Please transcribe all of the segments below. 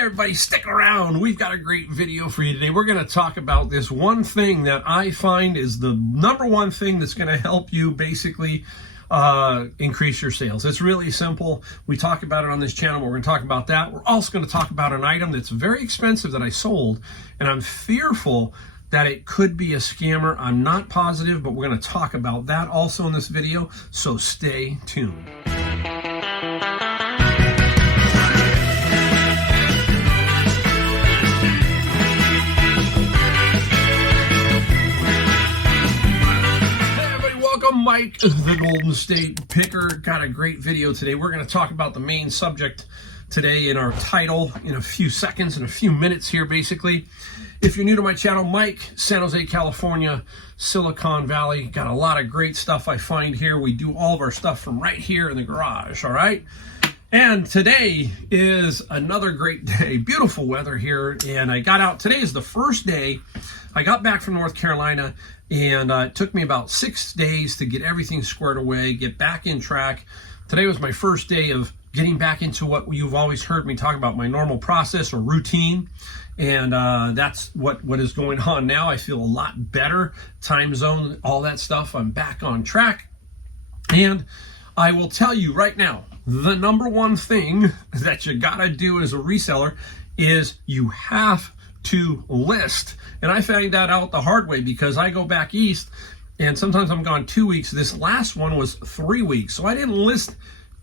everybody, stick around. We've got a great video for you today. We're going to talk about this one thing that I find is the number one thing that's going to help you basically increase your sales. It's really simple. We talk about it on this channel. We're going to talk about that. We're also going to talk about an item that's very expensive that I sold, and I'm fearful that it could be a scammer. I'm not positive, but we're going to talk about that also in this video, so stay tuned. Mike, the Golden State Picker, got a great video today. We're going to talk about the main subject today in our title in a few seconds, in a few minutes here, basically. If you're new to my channel, Mike, San Jose, California, Silicon Valley, got a lot of great stuff I find here. We do all of our stuff from right here in the garage, all right? And today is another great day. Beautiful weather here, and I got out. Today is the first day. I got back from North Carolina, and it took me about 6 days to get everything squared away, get back in track. Today was my first day of getting back into what you've always heard me talk about, my normal process or routine. And that's what is going on now. I feel a lot better. Time zone, all that stuff. I'm back on track. And I will tell you right now, the number one thing that you gotta do as a reseller is you have to list. And I found that out the hard way because I go back east and sometimes I'm gone 2 weeks. This last one was 3 weeks. So I didn't list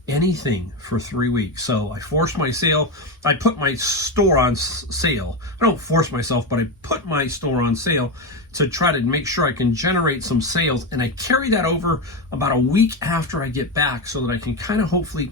anything for 3 weeks. So I forced my sale. I put my store on sale. I don't force myself, but I put my store on sale to try to make sure I can generate some sales. And I carry that over about a week after I get back so that I can kind of hopefully,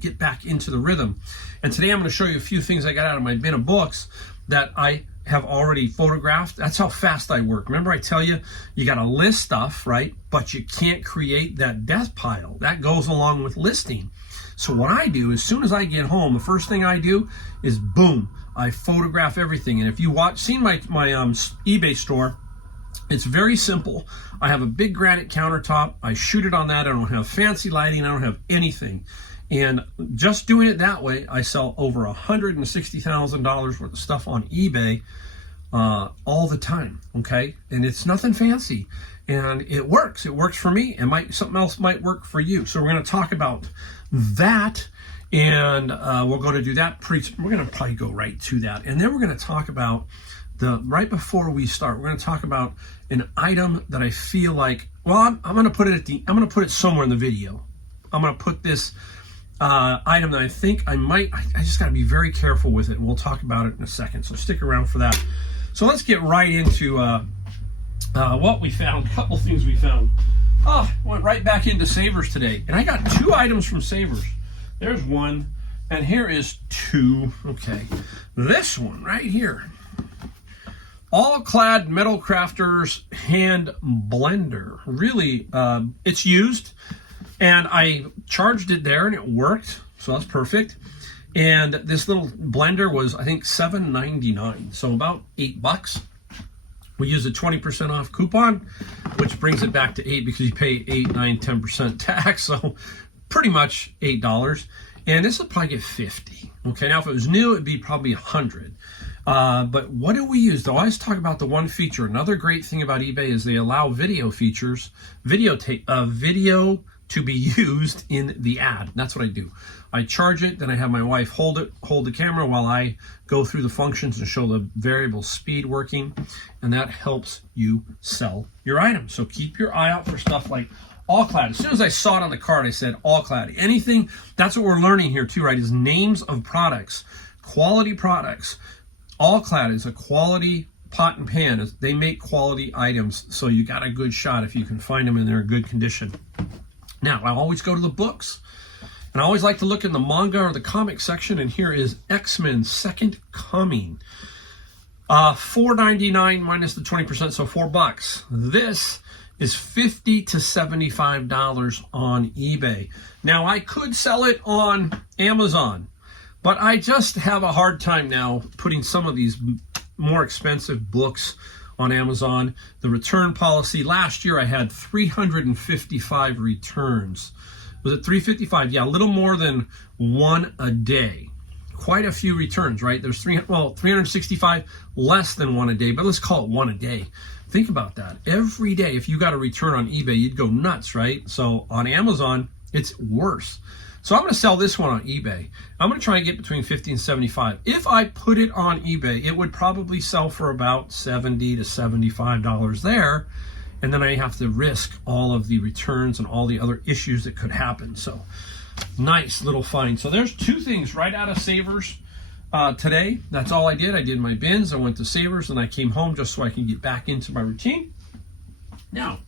get back into the rhythm. And today I'm going to show you a few things I got out of my bin of books that I have already photographed. That's how fast I work. Remember I tell you, you got to list stuff, right? But you can't create that death pile. That goes along with listing. So what I do, as soon as I get home, the first thing I do is boom, I photograph everything. And if you seen my eBay store, it's very simple. I have a big granite countertop. I shoot it on that. I don't have fancy lighting. I don't have anything. And just doing it that way, I sell over $160,000 worth of stuff on eBay all the time, okay? And it's nothing fancy, and it works. It works for me, and something else might work for you. So we're going to talk about that, and we're going to do that. We're going to probably go right to that, and then we're going to talk about right before we start. We're going to talk about an item that I feel like. Well, I'm going to put it I'm going to put it somewhere in the video. I'm going to put this item that I think I just got to be very careful with it, and we'll talk about it in a second, so stick around for that. So let's get right into what we found. A couple things we found. Went right back into Savers today, and I got 2 items from Savers. There's one, and here is 2. Okay, this one right here, all-clad metal crafters hand blender. Really, it's used. And I charged it there and it worked, so that's perfect. And this little blender was, I think, $7.99, so about $8. We used a 20% off coupon, which brings it back to $8 because you pay 8, 9, 10% tax, so pretty much $8. And this will probably get 50. Okay, now if it was new, it'd be probably 100. But what do we use? I always talk about the one feature. Another great thing about eBay is they allow video features, video to be used in the ad. That's what I do. I charge it, then I have my wife hold the camera while I go through the functions and show the variable speed working, and that helps you sell your items. So keep your eye out for stuff like all-clad. As soon as I saw it on the card, I said all-clad. Anything, that's what we're learning here too, right, is names of products, quality products. All-clad is a quality pot and pan. They make quality items, so you got a good shot if you can find them and they're in good condition. Now, I always go to the books, and I always like to look in the manga or the comic section, and here is X-Men Second Coming. $4.99 minus the 20%, so $4. This is $50 to $75 on eBay. Now, I could sell it on Amazon, but I just have a hard time now putting some of these more expensive books on Amazon. The return policy, last year I had 355 returns. Was it 355? Yeah, a little more than one a day. quite a few returns, right? There's 365 less than one a day, but let's call it one a day. Think about that. Every day, if you got a return on eBay, you'd go nuts, right? So on Amazon, it's worse. So I'm going to sell this one on eBay. I'm going to try and get between 50 and 75. If I put it on eBay, it would probably sell for about $70 to $75 there. And then I have to risk all of the returns and all the other issues that could happen. So nice little find. So there's two things right out of Savers today. That's all I did. I did my bins. I went to Savers and I came home just so I can get back into my routine. Now,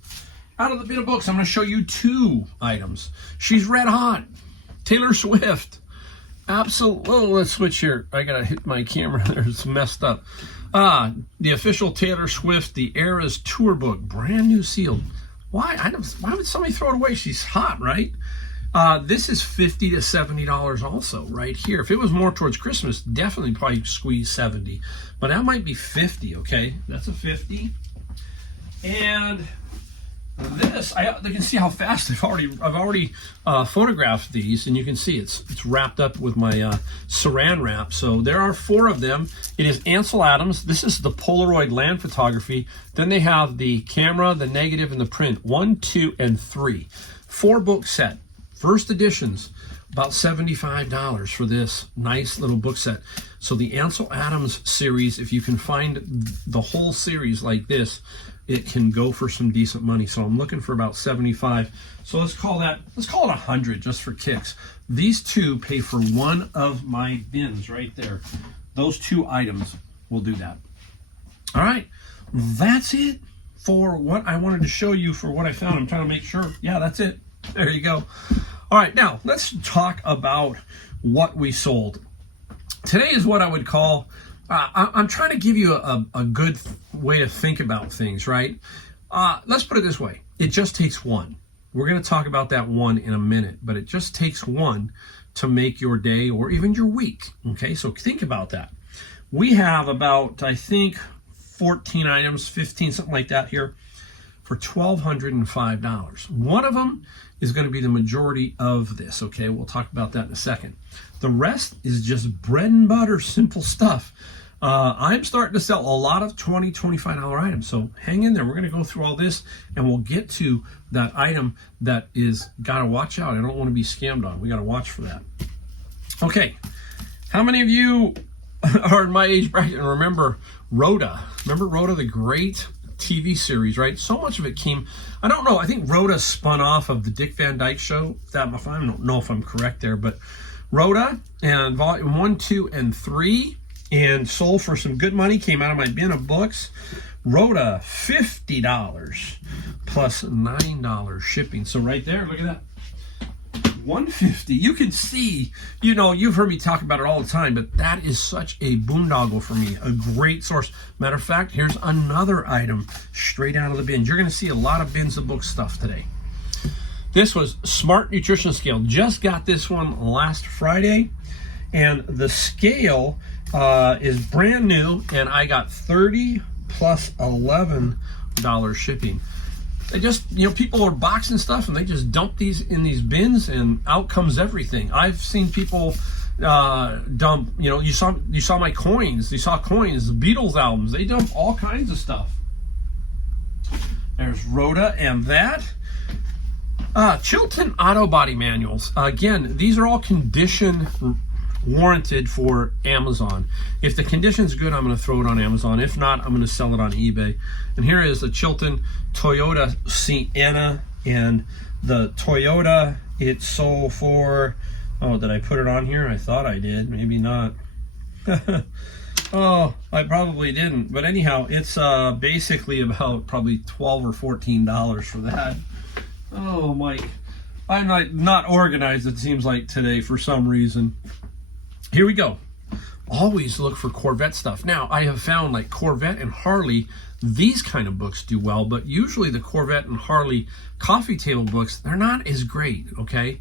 out of the bin of books, I'm going to show you two items. She's red hot. Taylor Swift. Absolutely. Oh, let's switch here. I got to hit my camera there. It's messed up. The official Taylor Swift, The Eras Tour book, brand new sealed. Why would somebody throw it away? She's hot, right? This is $50 to $70 also right here. If it was more towards Christmas, definitely probably squeeze 70. But that might be 50, okay? That's a 50. And this, you can see how fast I've already photographed these, and you can see it's wrapped up with my saran wrap. So there are 4 of them. It is Ansel Adams. This is the Polaroid land photography. Then they have the camera, the negative, and the print. 1, 2, and 3. 4-book set. First editions, about $75 for this nice little book set. So the Ansel Adams series, if you can find the whole series like this, it can go for some decent money. So I'm looking for about 75. So let's call it 100 just for kicks. These two pay for one of my bins right there. Those 2 items will do that. All right, that's it for what I wanted to show you for what I found. I'm trying to make sure. Yeah, that's it. There you go. All right, now let's talk about what we sold. Today is what I would call, I'm trying to give you a good way to think about things, right? Let's put it this way. It just takes one. We're going to talk about that one in a minute, but it just takes one to make your day or even your week, okay? So think about that. We have about, I think, 14 items, 15, something like that here for $1,205. One of them is going to be the majority of this, okay? We'll talk about that in a second. The rest is just bread and butter, simple stuff. I'm starting to sell a lot of $20, $25 items, so hang in there. We're going to go through all this, and we'll get to that item that is got to watch out. I don't want to be scammed on. We got to watch for that. Okay, how many of you are in my age bracket and remember Rhoda? Remember Rhoda, the great TV series, right? So much of it came, I don't know, I think Rhoda spun off of the Dick Van Dyke Show. I don't know if I'm correct there, but Rhoda and volume 1, 2, and 3, and sold for some good money, came out of my bin of books. Rhoda, $50 plus $9 shipping. So right there, look at that. $150. You can see, you know, you've heard me talk about it all the time, but that is such a boondoggle for me. A great source. Matter of fact, here's another item straight out of the bin. You're going to see a lot of bins of book stuff today. This was Smart Nutrition Scale. Just got this one last Friday, and the scale is brand new, and I got $30 plus $11 shipping. They just, you know, people are boxing stuff and they just dump these in these bins, and out comes everything. I've seen people dump, you know, you saw my coins. You saw coins, the Beatles albums. They dump all kinds of stuff. There's Rhoda and that. Chilton Auto Body Manuals. Again, these are all condition warranted for Amazon. If the condition's good, I'm going to throw it on Amazon. If not, I'm going to sell it on eBay. And here is the Chilton Toyota Sienna, and the Toyota, it sold for, oh, did I put it on here? I thought I did, maybe not. Oh, I probably didn't. But anyhow, it's basically about probably $12 or $14 for that. Oh, Mike, I'm not organized, it seems like, today for some reason. Here we go. Always look for Corvette stuff. Now, I have found like Corvette and Harley, these kind of books do well, but usually the Corvette and Harley coffee table books, they're not as great, okay?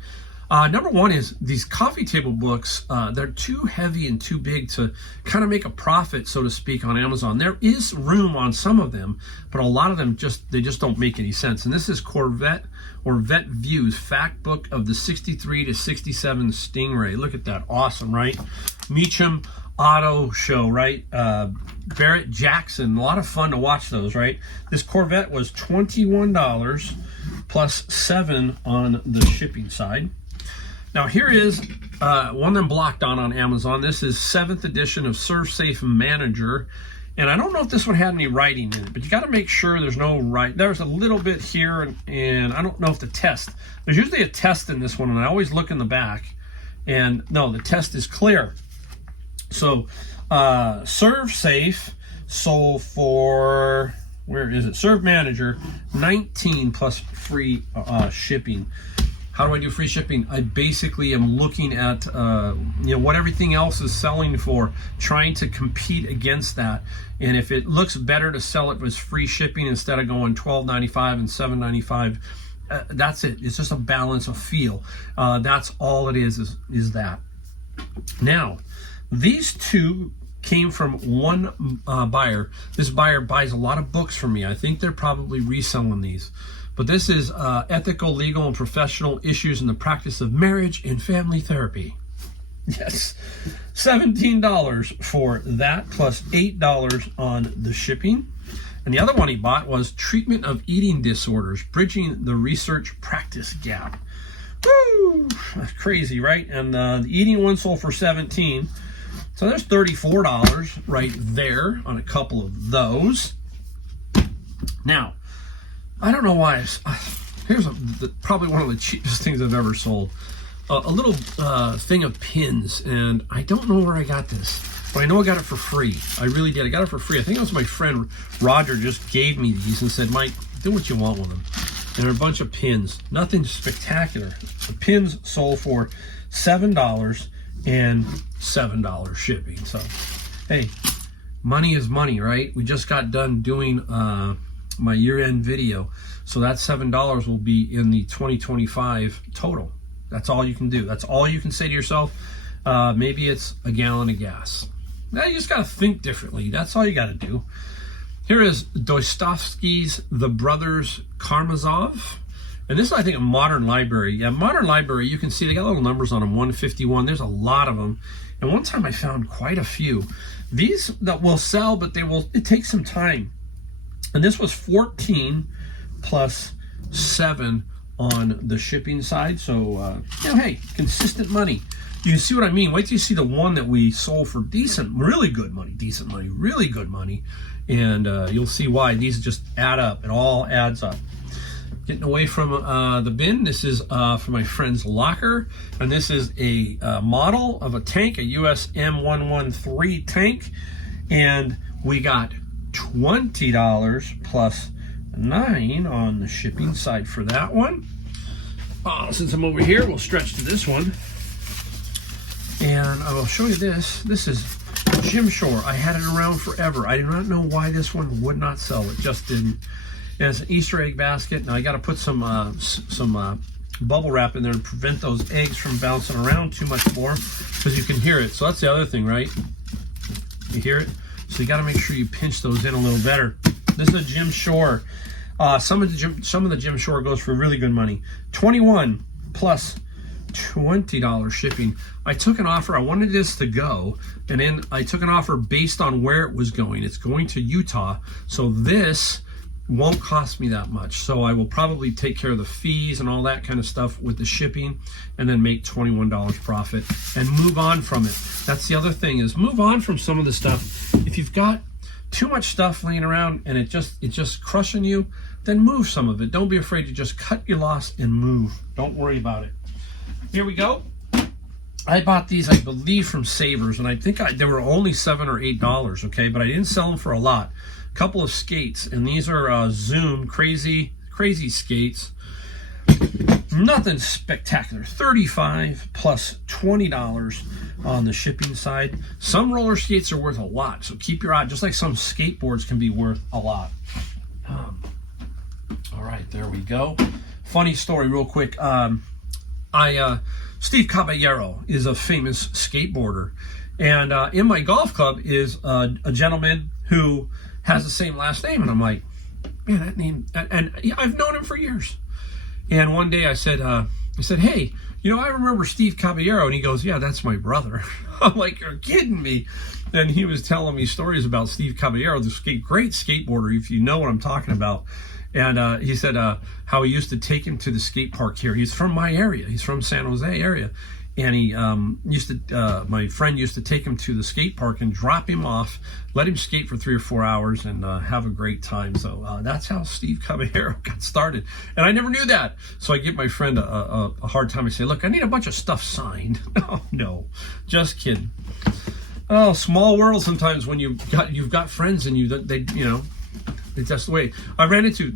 Number one is these coffee table books. They're too heavy and too big to kind of make a profit, so to speak, on Amazon. There is room on some of them, but a lot of them just don't make any sense. And this is Corvette or Vet Views Fact Book of the 63 to 67 Stingray. Look at that. Awesome, right? Meacham Auto Show, right? Barrett Jackson. A lot of fun to watch those, right? This Corvette was $21 plus $7 on the shipping side. Now here is one I'm blocked on Amazon. This is 7th edition of ServSafe Manager. And I don't know if this one had any writing in it, but you got to make sure there's no writing. There's a little bit here, and I don't know if the test. There's usually a test in this one, and I always look in the back. And no, the test is clear. So ServSafe sold for, where is it? Serve Manager, $19 plus free shipping. How do I do free shipping? I basically am looking at what everything else is selling for, trying to compete against that. And if it looks better to sell it with free shipping instead of going $12.95 and $7.95, that's it. It's just a balance of feel. That's all it is that. Now, these two came from one buyer. This buyer buys a lot of books from me. I think they're probably reselling these. But this is Ethical, Legal, and Professional Issues in the Practice of Marriage and Family Therapy. Yes, $17 for that, plus $8 on the shipping. And the other one he bought was Treatment of Eating Disorders, Bridging the Research Practice Gap. Woo! That's crazy, right? And the eating one sold for $17. So there's $34 right there on a couple of those. Now, I don't know why. Here's probably one of the cheapest things I've ever sold. A little thing of pins, and I don't know where I got this, but I know I got it for free. I really did. I got it for free. I think it was my friend Roger just gave me these and said, Mike, do what you want with them. And they're a bunch of pins. Nothing spectacular. The pins sold for $7 and $7 shipping. So, hey, money is money, right? We just got done doing my year-end video, so that $7 will be in the 2025 total. That's all you can do. That's all you can say to yourself. Maybe it's a gallon of gas. Now you just got to think differently. That's all you got to do. Here is Dostoevsky's The Brothers Karamazov. And this is, I think, a Modern Library. Yeah, Modern Library, you can see they got little numbers on them, 151. There's a lot of them. And one time I found quite a few. These that will sell, but it takes some time. And this was 14 plus 7 on the shipping side. So, hey, consistent money. You can see what I mean. Wait till you see the one that we sold for really good money, really good money. And you'll see why. These just add up. It all adds up. Getting away from the bin, this is for my friend's locker. And this is a model of a tank, a US M113 tank. And we got $20 plus $9 on the shipping side for that one. Since I'm over here, we'll stretch to this one. And I will show you this. This is Jim Shore. I had it around forever. I do not know why this one would not sell. It just didn't. And it's an Easter egg basket. Now I got to put some bubble wrap in there and prevent those eggs from bouncing around too much more, because you can hear it. So that's the other thing, right? You hear it? So you got to make sure you pinch those in a little better. This is a Jim Shore. Some of the Jim Shore goes for really good money. $21 plus $20 shipping. I took an offer. I wanted this to go, and then I took an offer based on where it was going. It's going to Utah, so this won't cost me that much. So I will probably take care of the fees and all that kind of stuff with the shipping, and then make $21 profit and move on from it. That's the other thing, is move on from some of the stuff. If you've got too much stuff laying around and it's just crushing you, then move some of it. Don't be afraid to just cut your loss and move. Don't worry about it. Here we go. I bought these, I believe, from Savers, and I think they were only $7 or $8, okay? But I didn't sell them for a lot. A couple of skates, and these are Zoom crazy skates. Nothing spectacular. $35 plus $20 on the shipping side. Some roller skates are worth a lot, so keep your eye, just like some skateboards can be worth a lot. All right, there we go. Funny story real quick. Steve Caballero is a famous skateboarder, and in my golf club is a gentleman who has the same last name, and I'm like, man, that name, and I've known him for years. And one day I said, hey, I remember Steve Caballero, and he goes, yeah, that's my brother. I'm like, you're kidding me. And he was telling me stories about Steve Caballero, the great skateboarder, if you know what I'm talking about. And he said how he used to take him to the skate park here. He's from my area. He's from San Jose area. And he my friend used to take him to the skate park and drop him off, let him skate for 3 or 4 hours and have a great time. So that's how Steve Caballero got started. And I never knew that. So I give my friend a hard time. I say, look, I need a bunch of stuff signed. Oh, no, just kidding. Oh, small world sometimes when you've got friends and it's just the way. I ran into,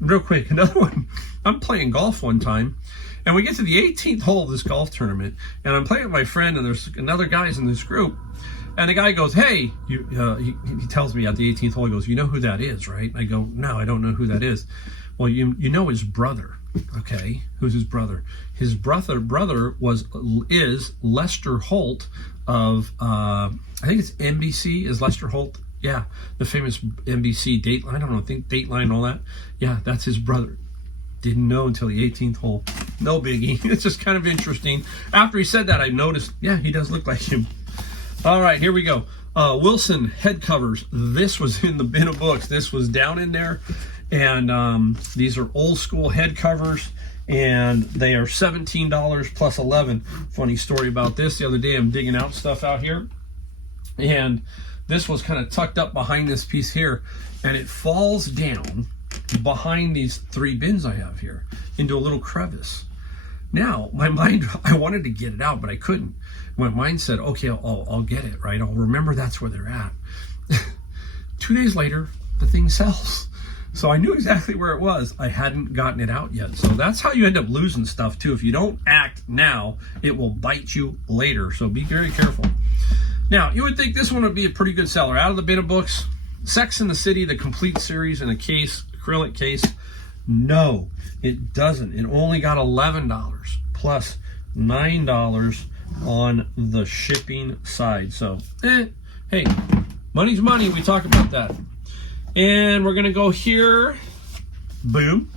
real quick, another one. I'm playing golf one time, and we get to the 18th hole of this golf tournament, and I'm playing with my friend, and there's another guys in this group, and the guy goes, hey, he tells me at the 18th hole, he goes, you know who that is, right? I go, no, I don't know who that is. Well, you know his brother. Okay, who's his brother? His brother is Lester Holt of, I think it's NBC, is Lester Holt. Yeah, the famous NBC Dateline. I don't know, I think Dateline and all that. Yeah, that's his brother. Didn't know until the 18th hole. No biggie. It's just kind of interesting. After he said that, I noticed, yeah, he does look like him. All right, here we go. Wilson head covers. This was in the bin of books. This was down in there. And these are old school head covers. And they are $17 plus 11. Funny story about this. The other day, I'm digging out stuff out here. And this was kind of tucked up behind this piece here, and it falls down behind these 3 bins I have here into a little crevice. Now, my mind, I wanted to get it out, but I couldn't. My mind said, okay, I'll get it, right? I'll remember that's where they're at. 2 days later, the thing sells. So I knew exactly where it was. I hadn't gotten it out yet. So that's how you end up losing stuff too. If you don't act now, it will bite you later. So be very careful. Now, you would think this one would be a pretty good seller. Out of the bin of books, Sex and the City, the complete series in a case, acrylic case. No, it doesn't. It only got $11 plus $9 on the shipping side. So, hey, money's money. We talk about that. And we're going to go here. Boom.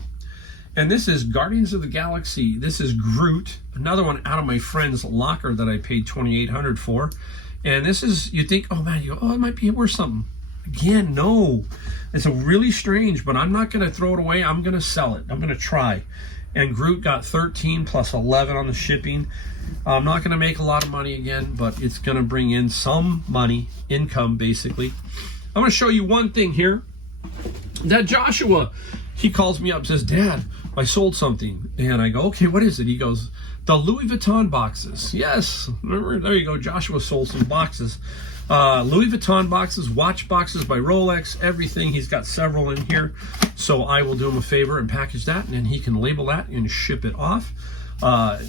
And this is Guardians of the Galaxy. This is Groot. Another one out of my friend's locker that I paid $2,800 for. And this is, you think, oh man, you go, oh, it might be worth something. Again, no. It's a really strange, but I'm not going to throw it away. I'm going to sell it. I'm going to try. And Groot got 13 plus 11 on the shipping. I'm not going to make a lot of money again, but it's going to bring in some money, income basically. I'm going to show you one thing here. That Joshua, he calls me up and says, Dad, I sold something. And I go, okay, what is it? He goes, the Louis Vuitton boxes. Yes, remember, there you go. Joshua sold some boxes. Louis Vuitton boxes, watch boxes by Rolex, everything. He's got several in here. So I will do him a favor and package that, and then he can label that and ship it off.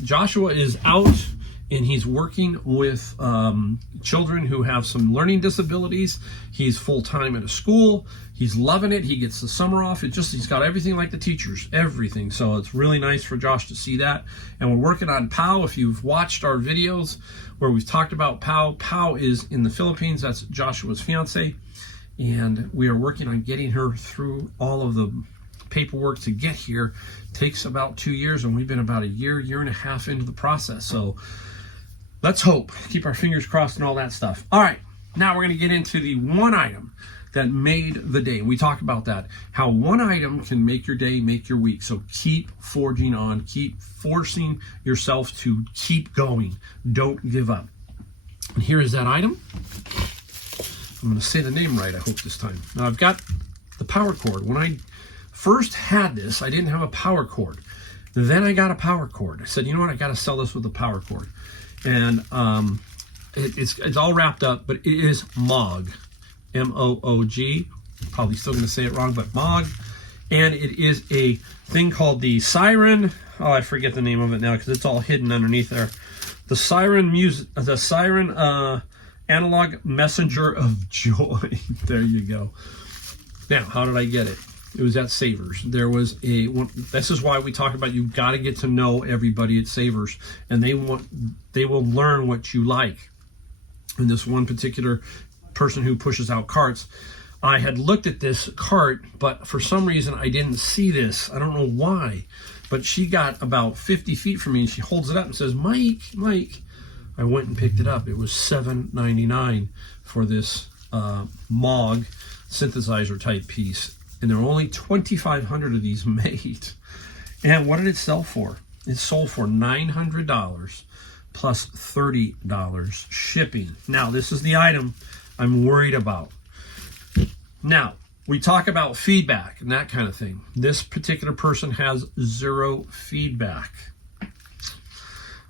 Joshua is out, and he's working with children who have some learning disabilities. He's full-time at a school. He's loving it. He gets the summer off. He's got everything like the teachers, everything. So it's really nice for Josh to see that. And we're working on Pau. If you've watched our videos where we've talked about Pau, Pau is in the Philippines. That's Joshua's fiance. And we are working on getting her through all of the paperwork to get here. Takes about 2 years, and we've been about a year and a half into the process. So let's hope. Keep our fingers crossed and all that stuff. All right, now we're going to get into the one item that made the day. We talk about that, how one item can make your day, make your week. So keep forging on, keep forcing yourself to keep going. Don't give up. And here is that item. I'm going to say the name right, I hope this time. Now I've got the power cord. When I first had this, I didn't have a power cord. Then I got a power cord. I said, you know what, I got to sell this with a power cord. And it's all wrapped up, but it is Moog. M-O-O-G. Probably still going to say it wrong, but Moog. And it is a thing called the Siren. Oh, I forget the name of it now because it's all hidden underneath there. The Siren Analog Messenger of Joy. There you go. Now, how did I get it? It was at Savers. There was this is why we talk about you got to get to know everybody at Savers, and they will learn what you like. And this one particular person who pushes out carts, I had looked at this cart, but for some reason I didn't see this. I don't know why, but she got about 50 feet from me and she holds it up and says, Mike, Mike. I went and picked it up. It was $7.99 for this Moog synthesizer type piece. And there were only 2,500 of these made. And what did it sell for? It sold for $900 plus $30 shipping. Now, this is the item I'm worried about. Now, we talk about feedback and that kind of thing. This particular person has 0 feedback.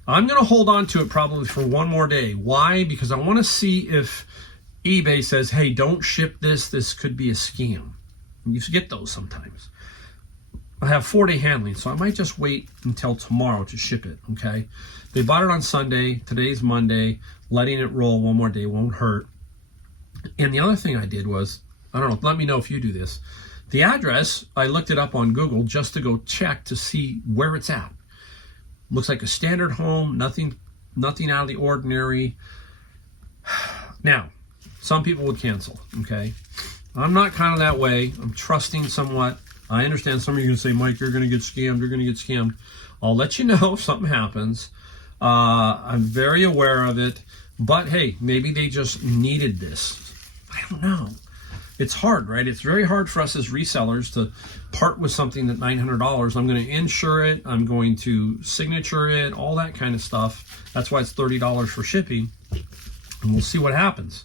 I'm going to hold on to it probably for one more day. Why? Because I want to see if eBay says, hey, don't ship this. This could be a scam. You get those sometimes. I have 4-day handling, so I might just wait until tomorrow to ship it, okay? They bought it on Sunday. Today's Monday. Letting it roll one more day won't hurt. And the other thing I did was, I don't know, let me know if you do this. The address, I looked it up on Google just to go check to see where it's at. Looks like a standard home, nothing out of the ordinary. Now, some people would cancel, okay? I'm not kind of that way. I'm trusting somewhat. I understand some of you are going to say, Mike, you're going to get scammed. You're going to get scammed. I'll let you know if something happens. I'm very aware of it. But, hey, maybe they just needed this. I don't know. It's hard, right? It's very hard for us as resellers to part with something at $900. I'm going to insure it. I'm going to signature it, all that kind of stuff. That's why it's $30 for shipping. And we'll see what happens.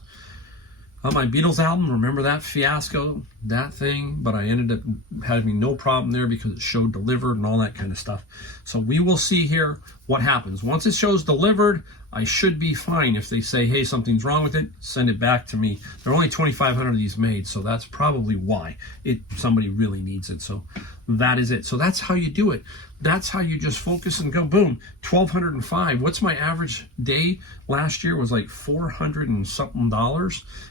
On my Beatles album, remember that fiasco, that thing? But I ended up having no problem there because it showed delivered and all that kind of stuff. So we will see here what happens. Once it shows delivered, I should be fine. If they say, hey, something's wrong with it, send it back to me. There are only 2,500 of these made, so that's probably why. Somebody really needs it. So that is it. So that's how you do it. That's how you just focus and go, boom, 1,205. What's my average day? Last year was like $400 and something.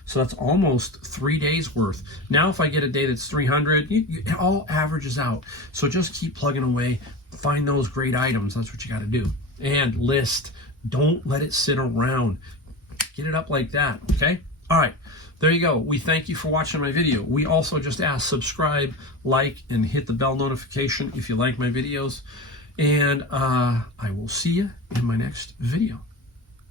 So that's almost 3 days worth. Now, if I get a day that's 300, it all averages out. So just keep plugging away. Find those great items. That's what you got to do. And list. Don't let it sit around. Get it up like that, okay? All right, there you go. We thank you for watching my video. We also just ask subscribe, like, and hit the bell notification if you like my videos. And I will see you in my next video.